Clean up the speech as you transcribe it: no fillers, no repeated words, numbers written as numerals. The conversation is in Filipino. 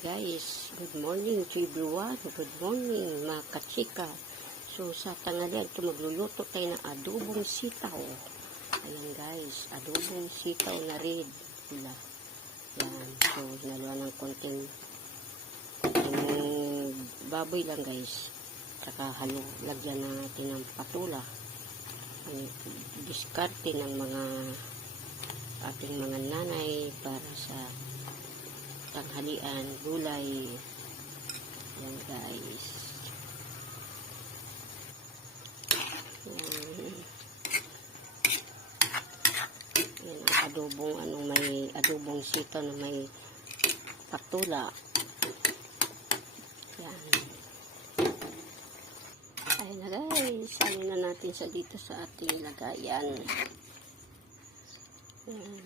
Guys, good morning to everyone. Good morning mga kachika. So sa tanghalian ito magluluto tayo ng adobong sitaw. Ayan guys, adobong sitaw na red. Pula. Yan. So hinaluan ng konting baboy lang guys. Saka lagyan natin ng patula. Diskarte ng mga ating mga nanay para sa tanghalian, gulay. Yan guys. Yan. Yan ang adobong may adobong sitaw na may patula. Yan. Ayun na guys. Salin na natin sa dito sa ating lagayan. Yan.